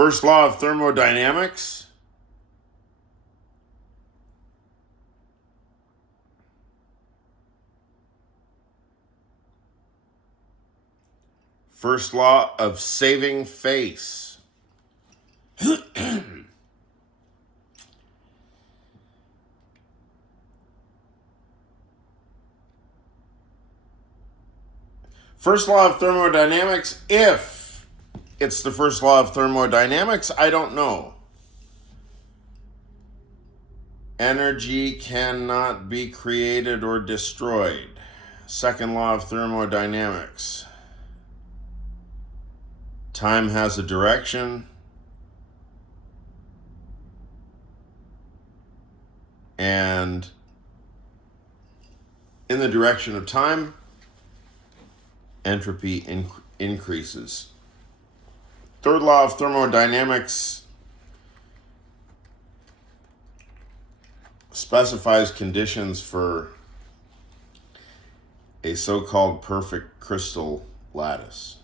First law of thermodynamics. First law of saving face. First law of thermodynamics, if it's the first law of thermodynamics, I don't know. Energy cannot be created or destroyed. Second law of thermodynamics. Time has a direction. And in the direction of time, entropy increases. Third law of thermodynamics specifies conditions for a so-called perfect crystal lattice.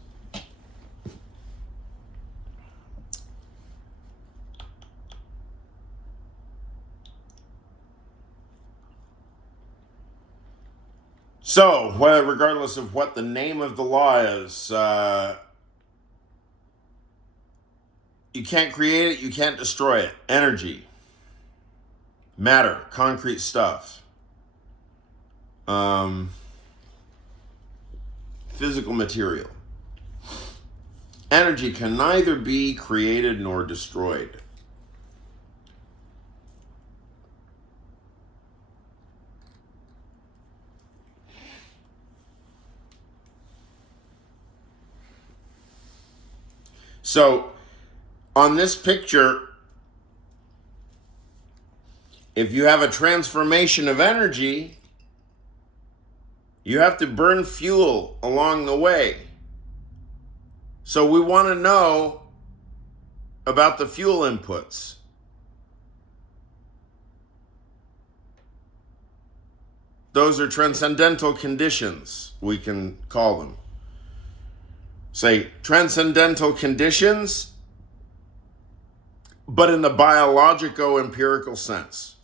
So, regardless of what the name of the law is, you can't create it, you can't destroy it. Energy, matter, concrete stuff, physical material. Energy can neither be created nor destroyed. So, on this picture, if you have a transformation of energy, you have to burn fuel along the way. So we want to know about the fuel inputs. Those are transcendental conditions, we can call them. Say, transcendental conditions, but in the biologico-empirical sense.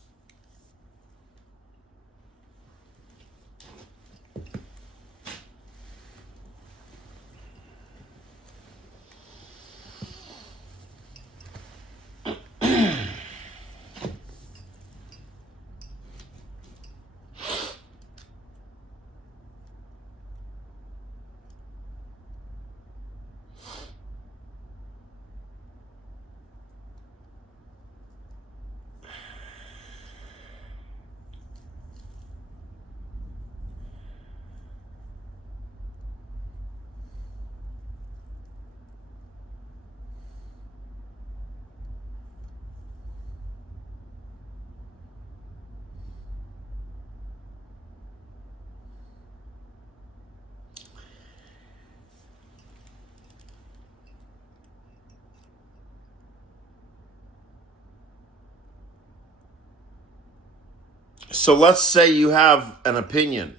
So let's say you have an opinion.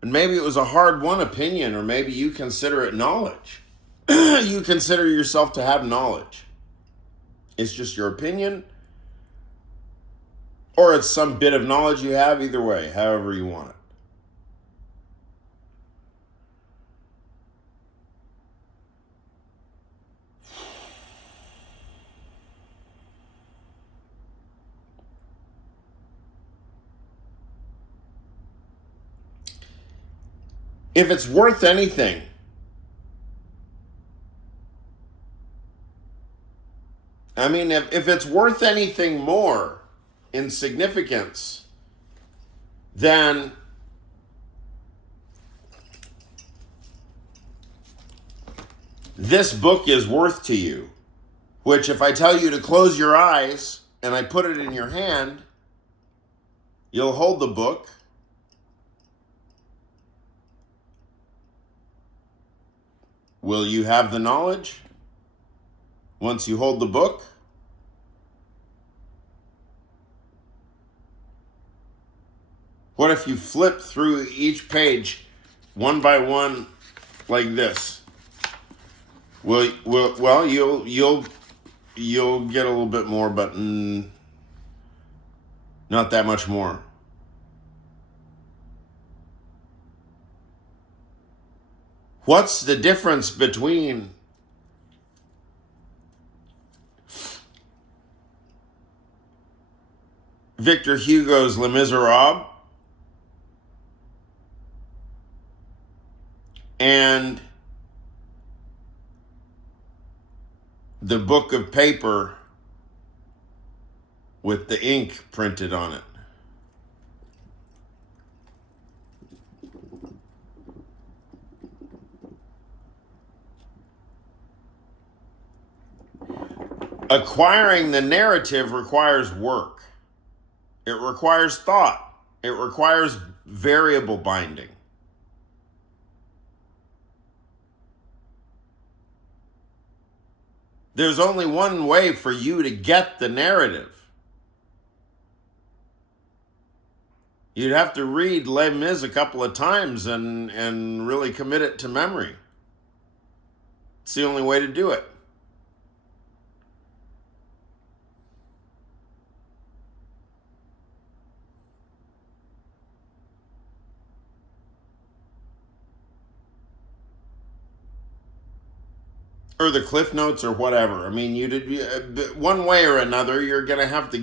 And maybe it was a hard-won opinion, or maybe you consider it knowledge. You consider yourself to have knowledge. It's just your opinion, or it's some bit of knowledge you have, either way, however you want it. If it's worth anything, I mean, if it's worth anything more in significance than this book is worth to you, which if I tell you to close your eyes and I put it in your hand, you'll hold the book. Will you have the knowledge once you hold the book? What if you flip through each page one by one like this? Well, you'll get a little bit more, but not that much more. What's the difference between Victor Hugo's Les Miserables and the book of paper with the ink printed on it? Acquiring the narrative requires work. It requires thought. It requires variable binding. There's only one way for you to get the narrative. You'd have to read Les Mis a couple of times and really commit it to memory. It's the only way to do it. Or the Cliff Notes or whatever. I mean, one way or another, you're going to have to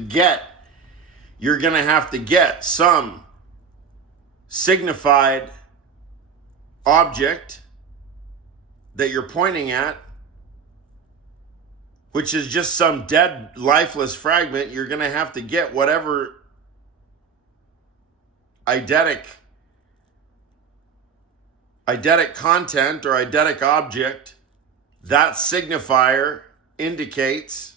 get some signified object that you're pointing at, which is just some dead, lifeless fragment. You're going to have to get whatever eidetic content or eidetic object that signifier indicates.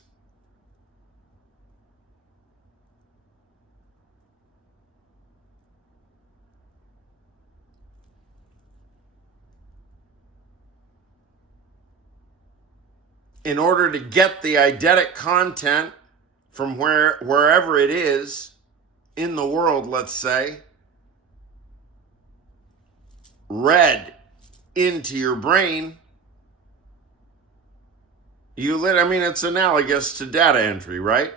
In order to get the eidetic content from wherever it is in the world, let's say, read into your brain, it's analogous to data entry, right?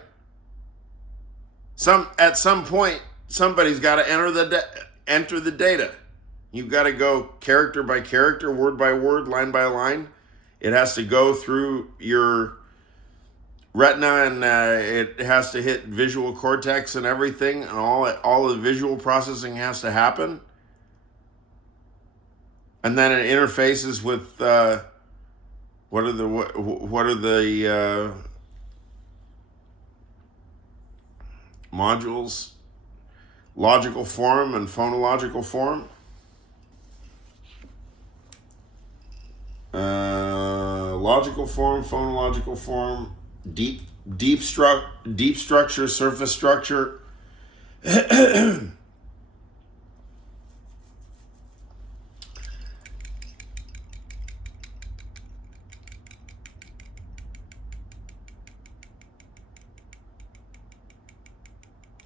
At some point, somebody's got to enter the data. You've got to go character by character, word by word, line by line. It has to go through your retina, and it has to hit visual cortex and everything, and all the visual processing has to happen. And then it interfaces with what are the modules? Logical form and phonological form. Logical form, phonological form, deep structure, surface structure.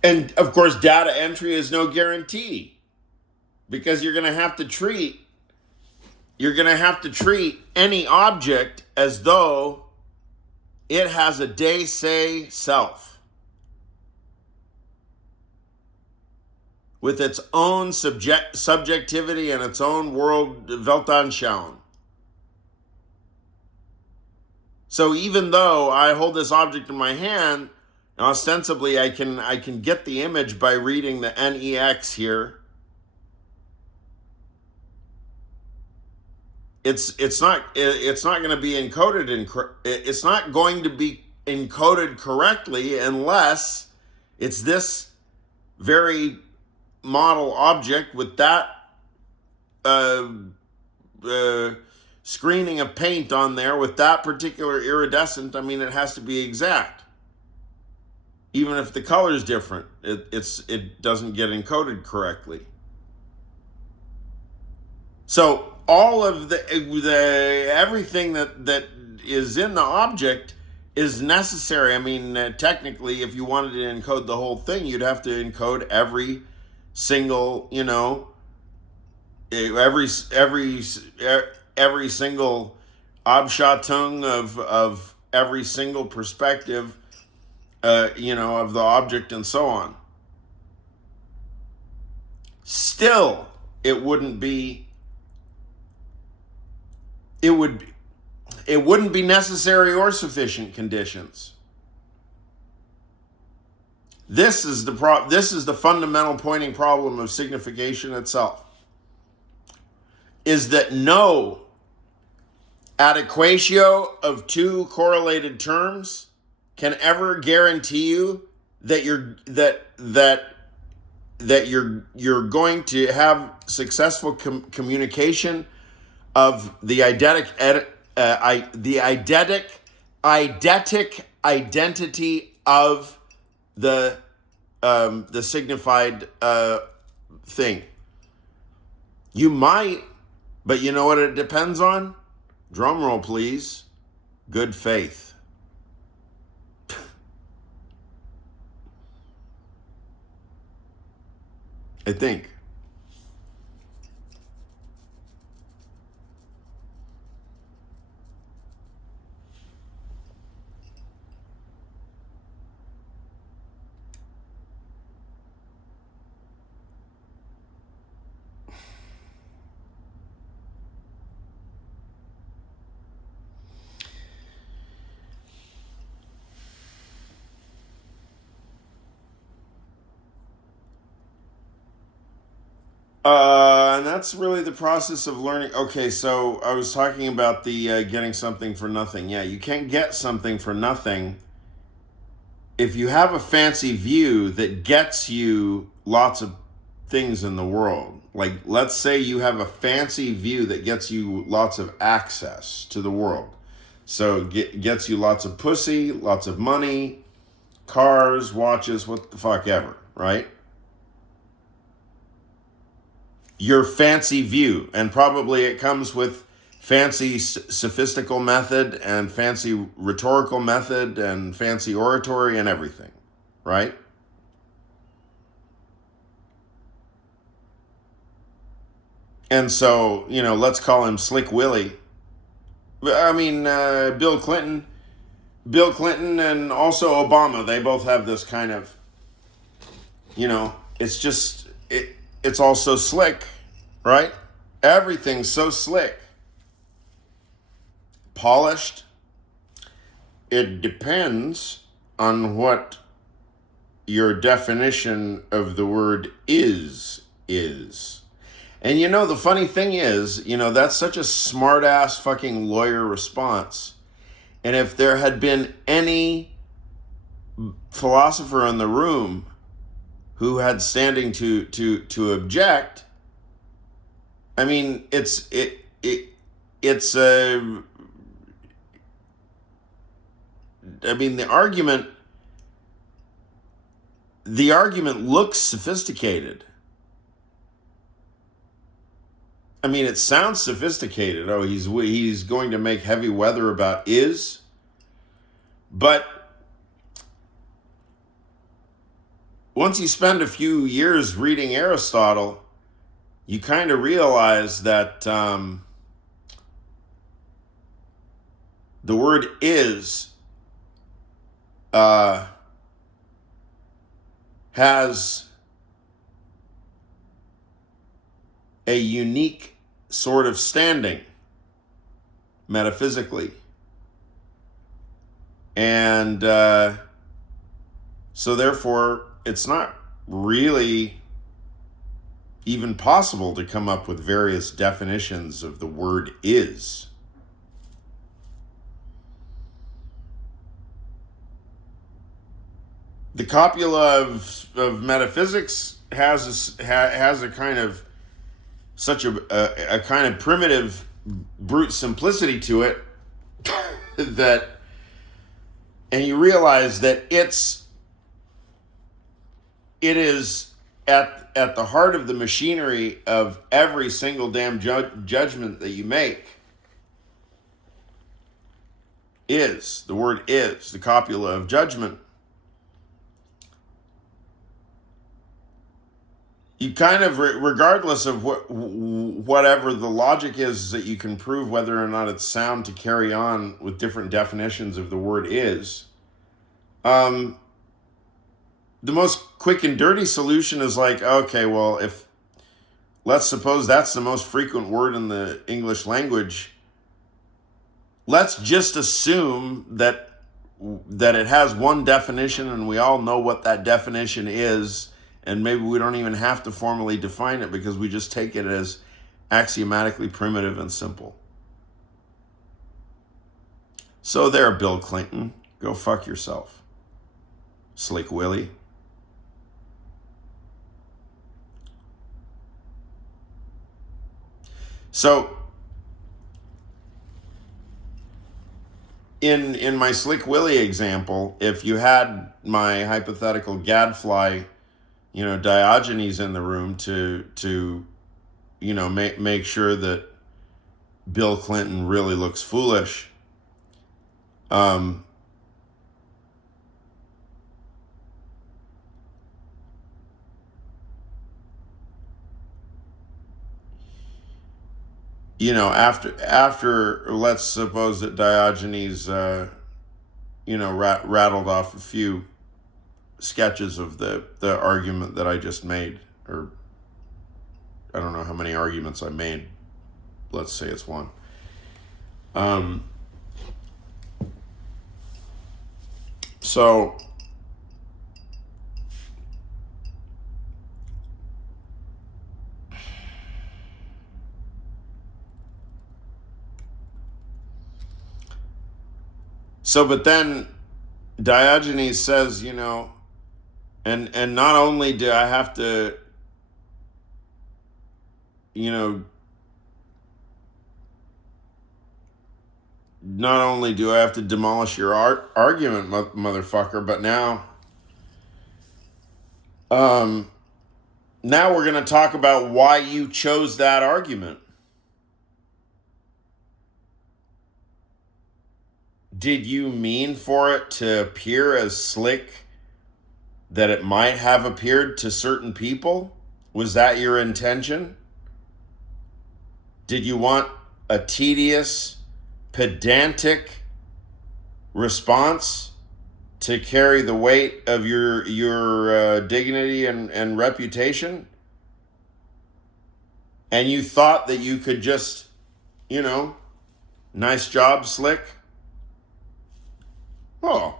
And of course, data entry is no guarantee, because you're going to have to treat any object as though it has a they say self with its own subjectivity and its own world Weltanschauung. So even though I hold this object in my hand, ostensibly I can get the image by reading the NEX here. It's not going to be encoded it's not going to be encoded correctly unless it's this very model object with that screening of paint on there with that particular iridescent. It has to be exact. Even if the color is different, it doesn't get encoded correctly. So all of the everything that is in the object is necessary. Technically, if you wanted to encode the whole thing, you'd have to encode every single, every single Abschattung of every single perspective, of the object and so on. Still, it wouldn't be necessary or sufficient conditions. This is the fundamental pointing problem of signification itself. Is that no adequatio of two correlated terms can ever guarantee you that you're going to have successful communication of the eidetic identity of the signified thing. You might, but you know what it depends on? Drum roll, please. Good faith. I think. And that's really the process of learning. Okay, so I was talking about the getting something for nothing. Yeah, you can't get something for nothing if you have a fancy view that gets you lots of things in the world. Like, let's say you have a fancy view that gets you lots of access to the world. So gets you lots of pussy, lots of money, cars, watches, what the fuck ever, right? Your fancy view, and probably it comes with fancy sophistical method and fancy rhetorical method and fancy oratory and everything, right? And so, let's call him Slick Willie. I mean, Bill Clinton and also Obama, they both have this kind of, it's just, it's all so slick, right? Everything's so slick. Polished. It depends on what your definition of the word is. And the funny thing is, that's such a smart-ass fucking lawyer response. And if there had been any philosopher in the room who had standing to object, I mean, it's a. I mean, the argument looks sophisticated. I mean, it sounds sophisticated. Oh, he's going to make heavy weather about is, but once you spend a few years reading Aristotle, you kind of realize that the word is has a unique sort of standing metaphysically. And so therefore, it's not really even possible to come up with various definitions of the word is. The copula of metaphysics has a kind of such a kind of primitive brute simplicity to it that, and you realize that it is at the heart of the machinery of every single damn judgment that you make. Is the word is the copula of judgment. You kind of, regardless of whatever the logic is that you can prove whether or not it's sound to carry on with different definitions of the word is. The most quick and dirty solution is like, okay, well, if let's suppose that's the most frequent word in the English language, let's just assume that it has one definition and we all know what that definition is, and maybe we don't even have to formally define it because we just take it as axiomatically primitive and simple. So there, Bill Clinton, go fuck yourself. Slick Willie. So in my Slick Willie example, if you had my hypothetical gadfly, Diogenes in the room to make sure that Bill Clinton really looks foolish, after let's suppose that Diogenes rattled off a few sketches of the argument that I just made, or I don't know how many arguments I made. Let's say it's one. So but then Diogenes says, and not only do I have to, not only do I have to demolish your argument, motherfucker, but now we're going to talk about why you chose that argument. Did you mean for it to appear as slick that it might have appeared to certain people? Was that your intention? Did you want a tedious, pedantic response to carry the weight of your dignity and reputation? And you thought that you could just, nice job, Slick? Oh,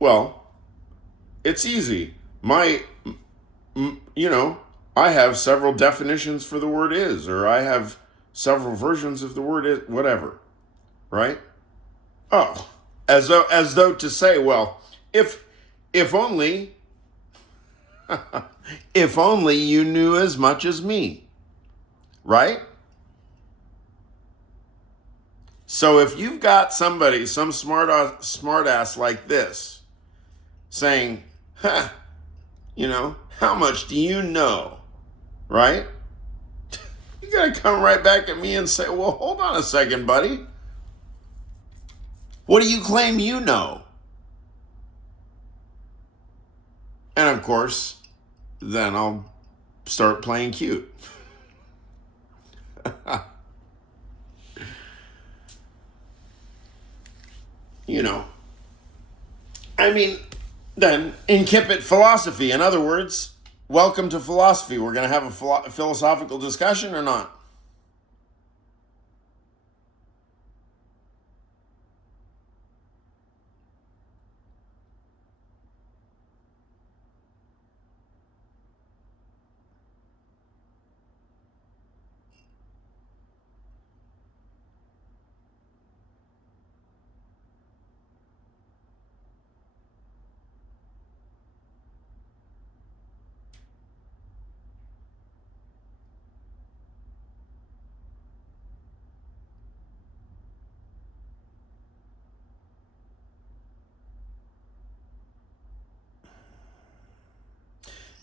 well, it's easy. I have several definitions for the word is, or I have several versions of the word is, whatever, right? Oh, as though to say, well, if only, if only you knew as much as me, right? So if you've got somebody, some smart ass like this, saying, how much do you know, right? You gotta come right back at me and say, well, hold on a second, buddy. What do you claim you know? And of course, then I'll start playing cute. Then incipit philosophy. In other words, welcome to philosophy. We're going to have a philosophical discussion or not?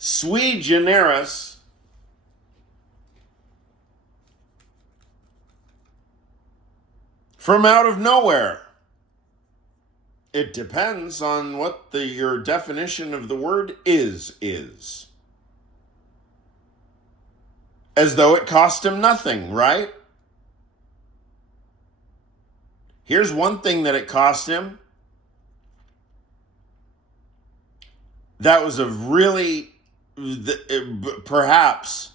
Sui generis from out of nowhere. It depends on what your definition of the word is. as though it cost him nothing, right? Here's one thing that it cost him. That was a really, perhaps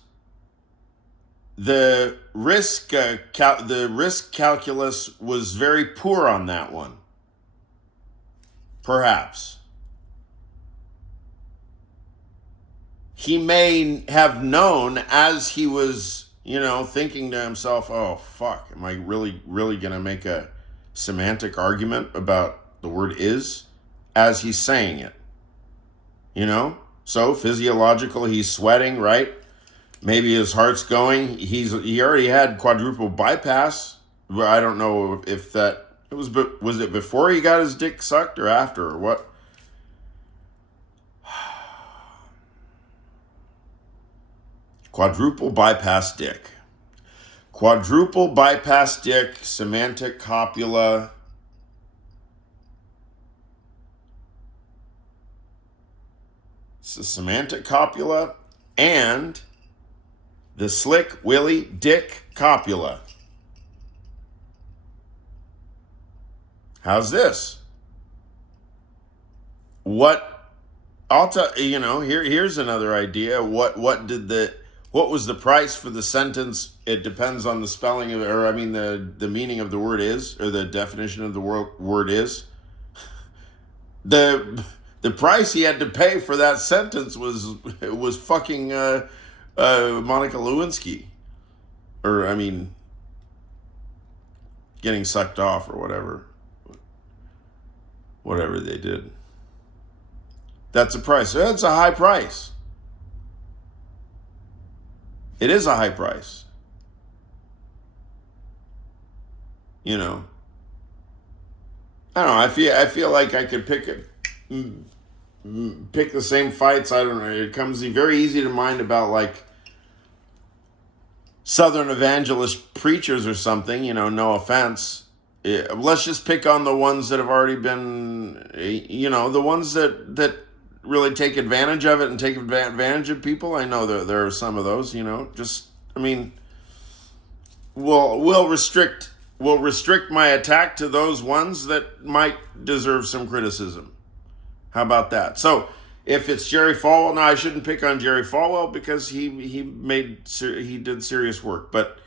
the risk calculus was very poor on that one. Perhaps. He may have known as he was, thinking to himself, oh, fuck, am I really going to make a semantic argument about the word is as he's saying it? So physiological, he's sweating, right? Maybe his heart's going. He already had quadruple bypass. I don't know if that was it before he got his dick sucked or after or what? Quadruple bypass dick. Quadruple bypass dick, semantic copula. It's the semantic copula and the slick willy dick copula. How's this? What I'll tell here's another idea. What was the price for the sentence? It depends on the spelling of it, or the meaning of the word is, or the definition of the word is. The price he had to pay for that sentence was fucking Monica Lewinsky, or getting sucked off or whatever they did. That's a price. That's a high price. It is a high price. I don't know. I feel like I could pick the same fights. I don't know. It comes very easy to mind about like Southern evangelist preachers or something. No offense. Let's just pick on the ones that have already been. The ones that really take advantage of it and take advantage of people. I know there are some of those. We'll restrict my attack to those ones that might deserve some criticism. How about that? So if it's Jerry Falwell, no, I shouldn't pick on Jerry Falwell because he did serious work. But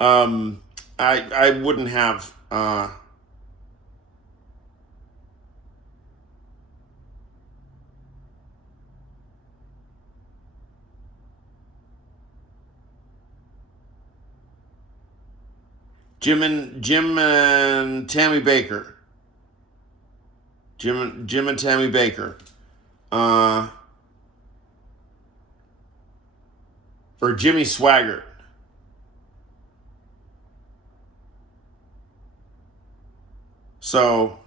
I wouldn't have. Jim and Tammy Baker. Jim and Tammy Baker. Or Jimmy Swaggart. So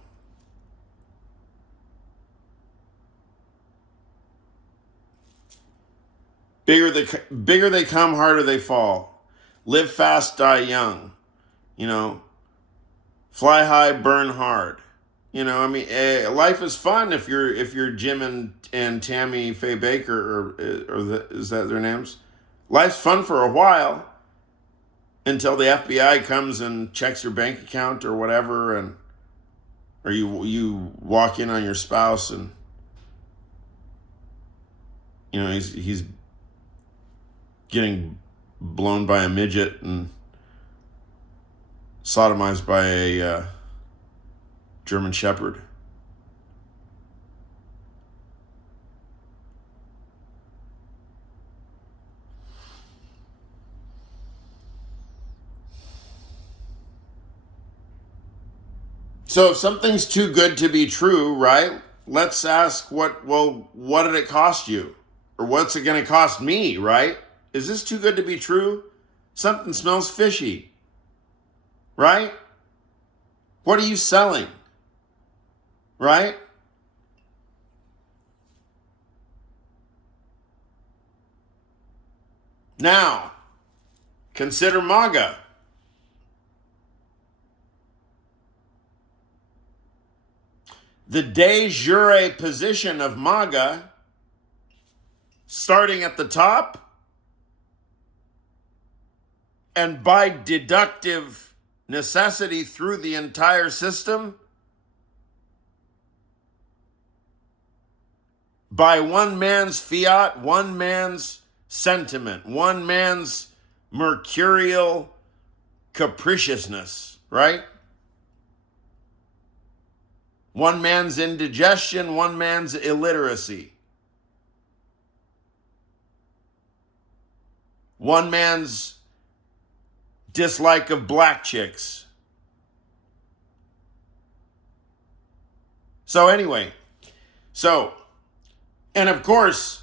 bigger they come, harder they fall. Live fast, die young. Fly high, burn hard. Life is fun if you're Jim and Tammy Faye Baker, or is that their names? Life's fun for a while until the FBI comes and checks your bank account or whatever, or you walk in on your spouse and he's getting blown by a midget and sodomized by a German Shepherd. So if something's too good to be true, right? Let's ask what did it cost you? Or what's it going to cost me, right? Is this too good to be true? Something smells fishy. Right? What are you selling? Right? Now, consider MAGA. The de jure position of MAGA, starting at the top, and by deductive necessity through the entire system, by one man's fiat, one man's sentiment, one man's mercurial capriciousness, right? One man's indigestion, one man's illiteracy. One man's dislike of black chicks. So anyway, and of course,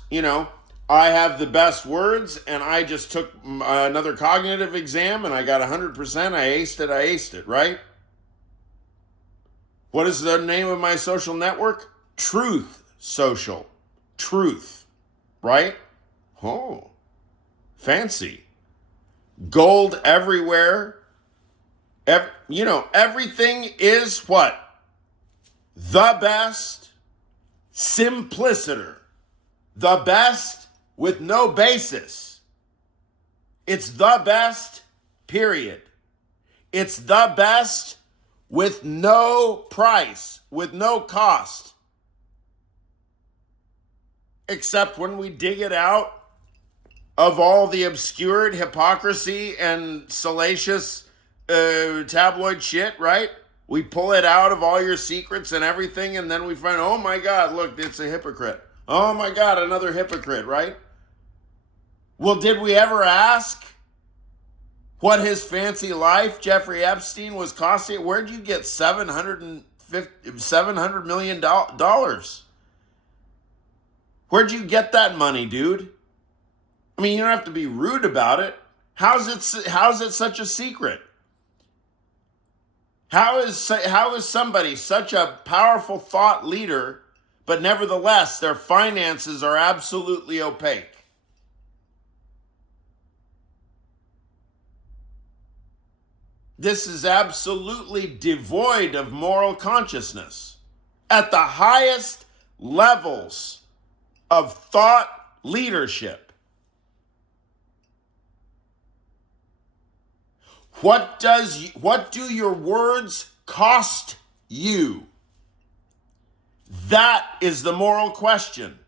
I have the best words, and I just took another cognitive exam and I got 100%. I aced it, right? What is the name of my social network? Truth Social. Truth, right? Oh, fancy. Gold everywhere. Everything is what? The best. Simpliciter. The best with no basis. It's the best, period. It's the best with no price, with no cost. Except when we dig it out of all the obscured hypocrisy and salacious tabloid shit, right? We pull it out of all your secrets and everything, and then we find, oh my God, look, it's a hypocrite. Oh my God, another hypocrite, right? Well, did we ever ask what his fancy life, Jeffrey Epstein, was costing? Where'd you get $700 million? Where'd you get that money, dude? I mean, you don't have to be rude about it. How's it such a secret? How is somebody such a powerful thought leader, but nevertheless their finances are absolutely opaque? This is absolutely devoid of moral consciousness at the highest levels of thought leadership. What do your words cost you? That is the moral question.